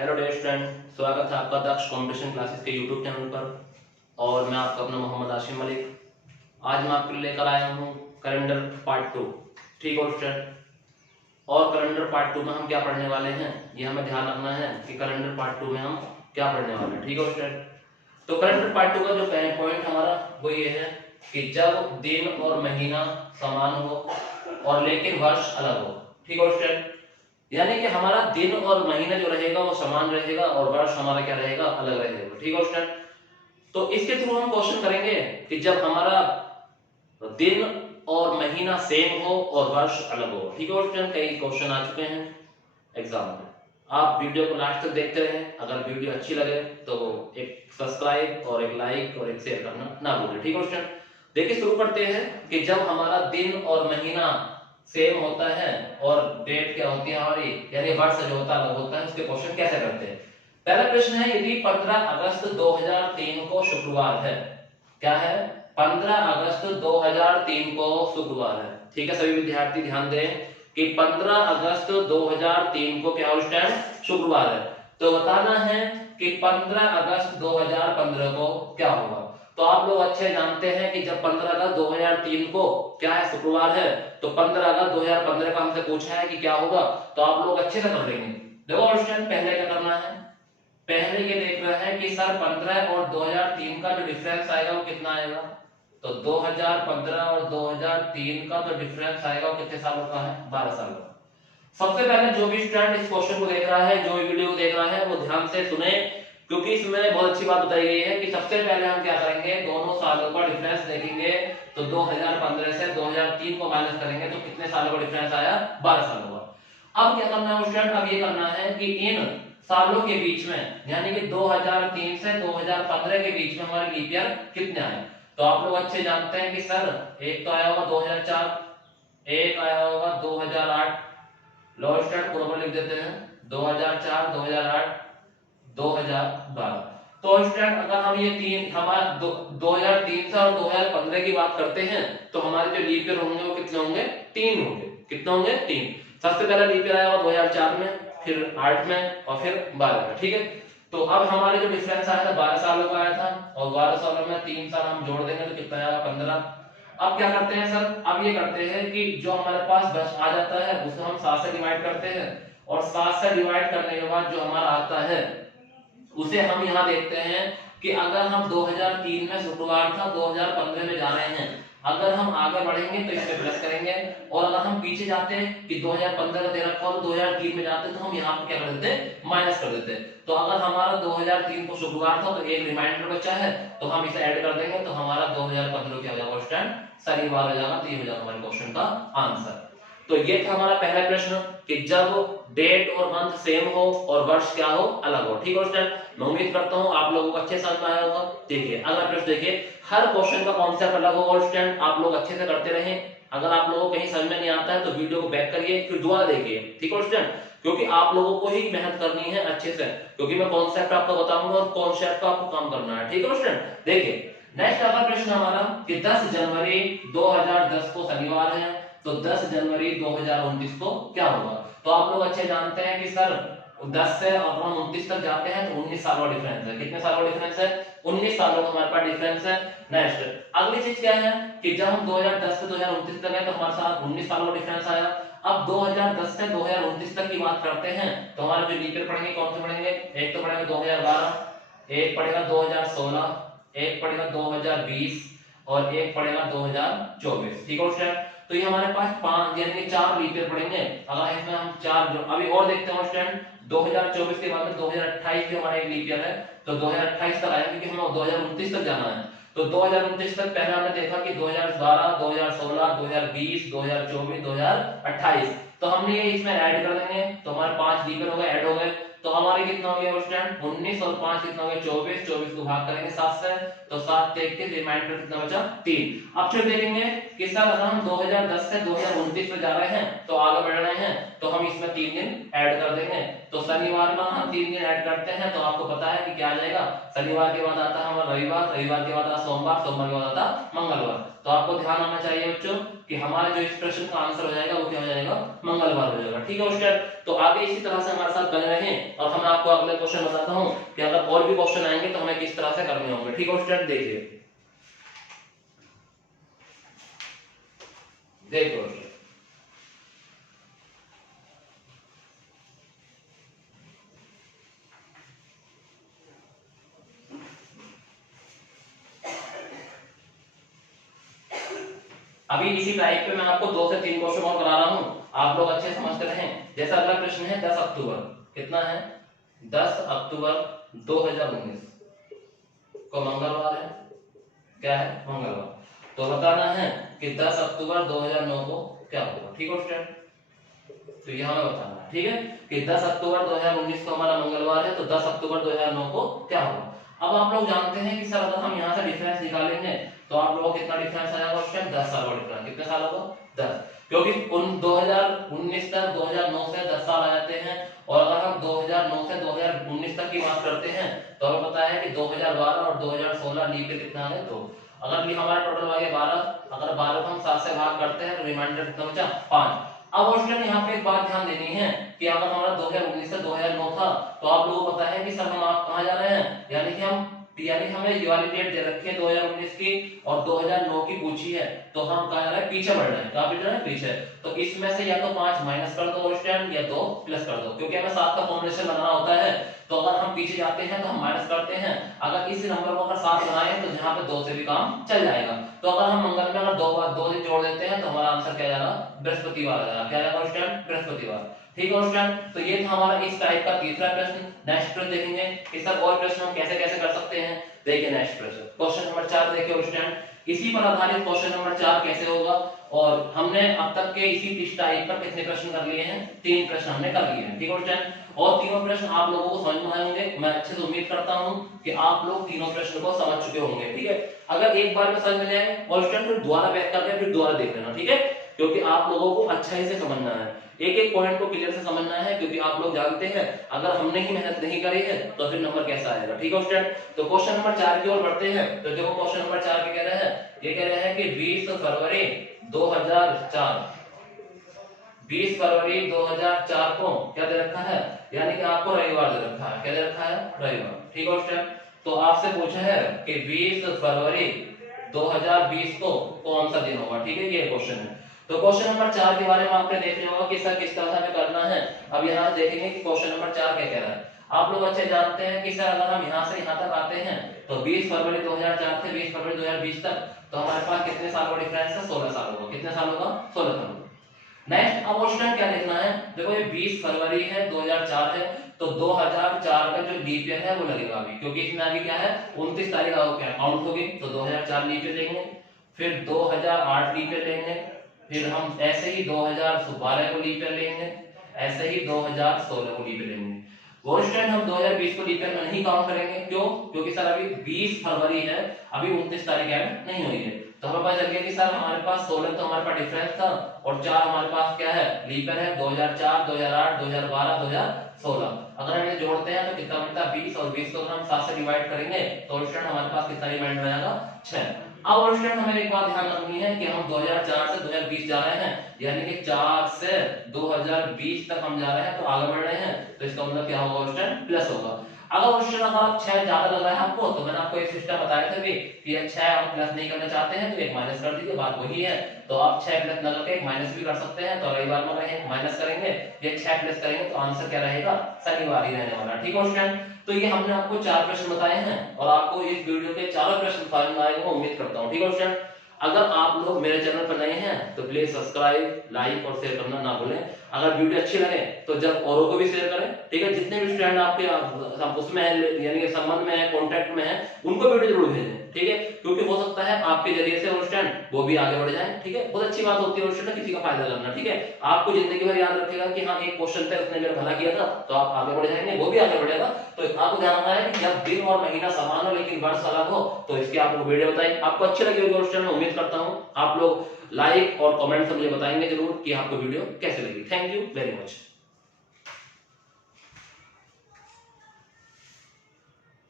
Hello dear student, स्वागत है आपका दक्ष कंपटीशन क्लासेस के यूट्यूब चैनल पर। और मैं आपका अपना मोहम्मद आशिम मलिक। आज मैं आपके लिए लेकर आया हूँ कैलेंडर पार्ट 2। ठीक है स्टूडेंट, और कैलेंडर पार्ट 2 में हम क्या पढ़ने वाले हैं ये हमें ध्यान रखना है कि कैलेंडर पार्ट 2 में हम क्या पढ़ने वाले हैं। ठीक है स्टूडेंट, तो कैलेंडर पार्ट 2 का जो पॉइंट हमारा वो ये है कि जब दिन और महीना समान हो और लेकिन वर्ष अलग हो। ठीक है स्टूडेंट, यानी कि हमारा दिन और महीना जो रहेगा वो समान रहेगा और वर्ष हमारा क्या रहेगा, अलग रहेगा। ठीक है स्टूडेंट, तो इसके थ्रू हम क्वेश्चन करेंगे कि जब हमारा दिन और महीना सेम हो और वर्ष अलग हो। ठीक है स्टूडेंट, कई क्वेश्चन आ चुके हैं एग्जाम में। आप वीडियो को लास्ट तक देखते रहें। अगर वीडियो अच्छी लगे तो एक सब्सक्राइब और एक लाइक और एक शेयर करना ना भूलें। ठीक है स्टूडेंट, देखिए शुरू करते हैं कि जब हमारा दिन और महीना सेम होता है और डेट क्या होती है हमारी, यानी वर्ष जो होता है अलग होता है, उसके क्वेश्चन कैसे करते हैं। पहला प्रश्न है, यदि 15 अगस्त 2003 को शुक्रवार है। क्या है? 15 अगस्त 2003 को शुक्रवार है। ठीक है सभी विद्यार्थी ध्यान दें कि 15 अगस्त 2003 को क्या उस टाइम शुक्रवार है। तो बताना है कि 15 अगस्त 2015 को क्या होगा। तो आप लोग अच्छे जानते हैं कि जब 15 अगस्त 2003 को क्या है, शुक्रवार है, तो 15 अगस्त 2015 का हमसे पूछा है कि क्या होगा, तो आप लोग अच्छे से कर लेंगे। देखो स्टूडेंट, पहले क्या करना है, पहले ये देख रहा है कि सर 15 और 2003 का जो डिफरेंस आएगा वो कितना आएगा। तो 2015 और 2003 का जो डिफरेंस आएगा वो कितने सालों का है, 12 सालों का। सबसे पहले जो भी स्टूडेंट इस क्वेश्चन को देख रहा है, जो वीडियो देख रहा है, वो ध्यान से सुने, क्योंकि इसमें बहुत अच्छी बात बताई गई है कि सबसे पहले हम क्या करेंगे, दोनों सालों का डिफरेंस देखेंगे। तो 2015 से 2003 को माइनस करेंगे तो कितने सालों का डिफरेंस आया, 12 सालों का। अब क्या करना है स्टूडेंट, अब ये करना है कि इन सालों के बीच में, यानी कि 2003 से 2015 के बीच में हमारे लीप ईयर कितने आए। तो आप लोग अच्छे जानते हैं कि सर एक तो आया होगा 2004, एक आया होगा 2008, लो स्टार्ट पूरा लिख देते हैं 2004, 2008, 2012। तो स्टूडेंट अगर हम ये तीन हमारा 2003 से और 2015 की बात करते हैं तो हमारे जो लीप ईयर होंगे वो कितने होंगे, 3 होंगे। कितने होंगे, 3। सबसे पहला लीप ईयर आया 2004 में, फिर 8 में और फिर 12 में। ठीक है, तो अब हमारे जो डिफरेंस आया था 12 सालों का आया था, और 12 सालों में 3 साल हम जोड़ देंगे तो कितना आएगा, 15। अब क्या करते हैं सर, अब ये करते हैं कि जो हमारे पास 10 आ जाता है उसको हम 7 से डिवाइड करते हैं, और 7 से डिवाइड करने के बाद जो हमारा आता है उसे हम यहाँ देखते हैं कि अगर हम 2003 में शुक्रवार था, 2015 में जा रहे हैं, अगर हम आगे बढ़ेंगे तो इसमें प्लस करेंगे, और अगर हम पीछे जाते हैं कि 2015 का दे रखा हो तो 2003 में जाते तो हम यहाँ पे क्या कर देते, माइनस कर देते। तो अगर हमारा 2003 को शुक्रवार था तो एक रिमाइंडर बचा है, तो हम इसे ऐड कर देंगे तो हमारा 2015 क्या हो जाएगा स्टूडेंट, शनिवार हो जाएगा। तो ये हो जाएगा हमारे क्वेश्चन का आंसर। तो ये था हमारा पहला प्रश्न कि जब डेट और मंथ सेम हो और वर्ष क्या हो, अलग हो। ठीक है स्टूडेंट, मैं उम्मीद करता हूं आप लोगों को अच्छे समझ में आया होगा। देखिए अगला प्रश्न देखिए, हर क्वेश्चन का कॉन्सेप्ट अलग होगा स्टूडेंट, आप लोग अच्छे से करते रहें। अगर आप लोगों को कहीं समझ में नहीं आता है तो वीडियो को बैक करिए, फिर दोबारा देखिए। ठीक है स्टूडेंट, क्योंकि आप लोगों को ही मेहनत करनी है अच्छे से, क्योंकि मैं कॉन्सेप्ट आपको बताऊंगा और कॉन्सेप्ट का आपको काम करना है। ठीक है स्टूडेंट, देखिए नेक्स्ट अगला प्रश्न हमारा कि 10 जनवरी 2010 को शनिवार है, तो 10 जनवरी 2029 को क्या होगा। तो आप लोग अच्छे जानते हैं कि सर 10 से अगर हम 29 तक जाते हैं तो 19 साल का डिफरेंस है। कितने साल का डिफरेंस है, 19 सालों का हमारे पास डिफरेंस है। नेक्स्ट अगली चीज क्या है कि जब हम 2010 से 2029 तक गए तो हमारे साथ 19 सालों का डिफरेंस आया। अब 2010 से 2029 तक की बात करते हैं तो हमारे जो लीप ईयर पढ़ेंगे कौन से पढ़ेंगे, एक तो पढ़ेगा 2012, एक पढ़ेगा 2016, एक पढ़ेगा 2020 और एक पढ़ेगा 2024। ठीक है स्टूडेंट, तो ये हमारे पास 5 यानी 4 लीप ईयर पढ़ेंगे। अगर इसमें हम 4 जो अभी और देखते हैं स्टूडेंट, 2024 के बाद में 2028 भी हमारा एक लीप ईयर है, तो 2028 तक आया क्योंकि हमें 2029 तक जाना है। तो 2029 तक पहले हमने देखा कि 2012, 2016, 2020, 2024, 2028, तो हमने ये इसमें ऐड कर देंगे तो हमारे 5 लीप ईयर हो गए, ऐड हो गए। तो हमारे कितना हो गया स्टूडेंट, 19 और 5 कितना हो गया, 24, 24 को भाग करेंगे 7 से, तो 7 33, रिमाइंडर कितना बचा, 3। अब फिर देखेंगे कि सर अगर हम 2010 से 2029 में जा रहे हैं तो आगे बढ़ रहे हैं, तो हम इसमें 3 दिन ऐड कर देंगे तो शनिवार में हम 3 दिन ऐड करते हैं तो आपको पता है कि क्या आ जाएगा, शनिवार के बाद आता है हमारा रविवार, रविवार के बाद आता है सोमवार, सोमवार के बाद आता है मंगलवार। तो आपको ध्यान आना चाहिए बच्चों कि हमारा जो इस प्रश्न का आंसर हो जाएगा वो क्या हो जाएगा, मंगलवार हो जाएगा। ठीक है स्टूडेंट, तो आगे इसी तरह से हमारे साथ बने रहें और हम आपको अगले क्वेश्चन बताता हूं कि अगर और भी क्वेश्चन आएंगे तो हमें किस तरह से करने होंगे। ठीक है स्टूडेंट, देखिए देखो अभी इसी टाइप पे मैं आपको 2 से 3 क्वेश्चन और करा रहा हूं, आप लोग अच्छे समझते रहें। जैसा अगला प्रश्न है 10 अक्टूबर, कितना है 10 अक्टूबर 2019 को मंगलवार है, क्या है मंगलवार। तो बताना है कि 10 अक्टूबर 2009 को क्या होगा। ठीक है स्टूडेंट, तो ये हमें बताना है। ठीक है कि 10 अक्टूबर 2019 को हमारा मंगलवार है, तो 10 अक्टूबर 2009 को क्या होगा। अब आप लोग जानते हैं कि सर अगर हम यहाँ से डिफरेंस निकालेंगे तो आप लोगों को कितना डिफरेंस आएगा उस टाइम, 10 साल का डिफरेंस। कितने साल होगा 10, क्योंकि उन 2019 तक 2009 से 10 साल आ जाते हैं। और अगर हम 2009 से 2019 तक की बात करते हैं तो हमें पता है कि 2012 और 2016 लीप ईयर कितना है 2। अगर ये हमारा टोटल हो गया 12, अगर 12 को हम 7 से भाग करते हैं तो रिमाइंडर कितना बचा 5। अब क्वेश्चन यहाँ पे एक बात ध्यान देनी है कि अगर हमारा 2019 से 2009 था तो आप लोगों को पता है कि सर हम आप कहाँ जा रहे हैं, यानी हमें ये वाली डेट दे रखी है 2019 की और 2009 की पूछी है, तो हम कहाँ जा रहे हैं पीछे बढ़ रहे हैं। कहाँ बढ़ रहे हैं पीछे। तो इसमें से या तो 5 माइनस कर दो स्टूडेंट या 2 प्लस कर दो, क्योंकि हमें 7 का कॉम्बिनेशन बनाना होता है। तो अगर हम पीछे जाते हैं तो हम माइनस करते हैं, अगर इस नंबर को अगर 7 बनाए तो जहां पे 2 से भी काम चल जाएगा। तो अगर हम मंगल में अगर 2 दिन जोड़ देते हैं तो हमारा आंसर क्या जाएगा, बृहस्पतिवार आ जाएगा। क्या जाएगा स्टूडेंट, बृहस्पतिवार। ठीक है स्टूडेंट, तो ये था हमारा इस टाइप का तीसरा प्रश्न। नेक्स्ट प्रश्न देखेंगे इस पर और प्रश्न हम कैसे कैसे कर सकते हैं। देखिए नेक्स्ट प्रश्न, क्वेश्चन नंबर 4 देखिए स्टूडेंट। इसी पर आधारित क्वेश्चन नंबर 4 कैसे होगा, और हमने अब तक के इसी टाइप पर कितने प्रश्न कर लिए हैं, 3 प्रश्न हमने कर लिए हैं। ठीक है स्टूडेंट, और तीनों प्रश्न आप लोगों को समझ में आए होंगे। मैं अच्छे से उम्मीद करता हूं कि आप लोग तीनों प्रश्न को समझ चुके होंगे। ठीक है, अगर एक बार में समझ में आए और स्टूडेंट फिर दोबारा बैक करके फिर दोबारा देख लेना। ठीक है, क्योंकि आप लोगों को अच्छे से समझना है, एक एक पॉइंट को क्लियर से समझना है, क्योंकि आप लोग जानते हैं अगर हमने ही मेहनत नहीं करी है तो फिर नंबर कैसा आएगा। ठीक है स्टूडेंट, तो क्वेश्चन नंबर 4 की ओर बढ़ते हैं। तो देखो क्वेश्चन नंबर 4 के कह रहे हैं, ये कह रहे हैं कि 20 फरवरी 2004 को क्या दे रखा है, यानी कि आपको रविवार दे रखा है। क्या दे रखा है, रविवार। ठीक है स्टूडेंट, तो आपसे पूछा है कि 20 फरवरी 2020 को कौन सा दिन होगा। ठीक है, ये क्वेश्चन है। तो क्वेश्चन नंबर 4 के बारे में आपने देख लिया होगा कि सर किस तरह से हमें करना है। अब यहाँ देखेंगे कि क्वेश्चन नंबर 4 क्या कह रहा है। आप लोग अच्छे जानते हैं कि सर अगर हम यहाँ से यहाँ तक आते हैं तो 20 फरवरी 2004 से 20 फरवरी 2020 तक, तो हमारे पास कितने साल का डिफरेंस है, 16 साल होगा। कितने साल होगा, 16 साल होगा। नेक्स्ट अब क्वेश्चन क्या देखना है, देखो ये 20 फरवरी है 2004 है, तो 2004 का जो लीप ईयर है वो लगेगा अभी, क्योंकि इसमें अभी क्या है 29 तारीख काउंट होगी, तो 2004 लीप ईयर लेंगे, फिर 2008 लीप ईयर लेंगे, फिर हम ऐसे ही 2012 को लीप ईयर लेंगे, ऐसे ही 2016 को लीप ईयर लेंगे। वो स्टूडेंट हम 2020 को लीप ईयर में नहीं काउंट करेंगे, क्यों, क्योंकि सर अभी 20 फरवरी है, अभी 29 तारीख ऐड नहीं हुई है। तो हमें पता चल गया कि सर हमारे पास 16 तो हमारे पास डिफरेंस था और 4 हमारे पास क्या है लीप ईयर है, 2004 2008 2012 2016। अगर हम ये जोड़ते हैं तो कितना बनता है 20, और 20 को हम 7 से डिवाइड करेंगे तो स्टूडेंट हमारे पास कितना रिमाइंडर आएगा 6। अब स्टूडेंट हमें एक बात ध्यान रखनी है कि हम 2004 से 2020 जा रहे हैं, यानी कि 4 से 2020 तक हम जा रहे हैं, तो आगे बढ़ रहे हैं, तो इसका मतलब क्या होगा स्टूडेंट, प्लस होगा। अगर क्वेश्चन अगर आप 6 ज्यादा लग रहा है आपको, तो मैंने आपको एक सिस्टम बताया था भी कि 6 हम प्लस नहीं करना चाहते हैं तो एक माइनस कर दीजिए, बात वही है। तो आप 6 प्लस न करके एक माइनस भी कर सकते हैं, तो रविवार में रहें माइनस करेंगे, ये 6 प्लस करेंगे तो आंसर क्या रहेगा, शनिवार ही रहने वाला। ठीक है स्टूडेंट, तो ये हमने आपको 4 प्रश्न बताए हैं और आपको इस वीडियो के चारों प्रश्न समझ में आएंगे, उम्मीद करता हूं। ठीक है स्टूडेंट, अगर आप लोग मेरे चैनल पर नए हैं तो प्लीज सब्सक्राइब, लाइक और शेयर करना ना भूलें। अगर वीडियो अच्छी लगे तो जब औरों को भी शेयर करें। ठीक है, जितने भी स्टूडेंट आपके उसमें है, यानी कि संबंध में है, कांटेक्ट में है, उनको वीडियो जरूर भेजें। ठीक है, क्योंकि हो सकता है आपके जरिए से वो स्टूडेंट वो भी आगे बढ़ जाए। ठीक है, बहुत अच्छी बात होती है स्टूडेंट किसी का फायदा करना। ठीक है, आपको जिंदगी भर याद रखेगा कि हाँ एक क्वेश्चन पे उसने मेरा भला किया था, तो आप आगे बढ़ जाएंगे, वो भी आगे बढ़ेगा। तो आपको ध्यान रखना है कि जब दिन और महीना समान हो लेकिन वर्ष अलग हो, तो इसकी आपको वीडियो बताई, आपको अच्छी लगी होगी स्टूडेंट, मैं उम्मीद करता हूं आप लोग लाइक और कमेंट से मुझे बताएंगे जरूर कि आपको वीडियो कैसे लगी। Thank you very much.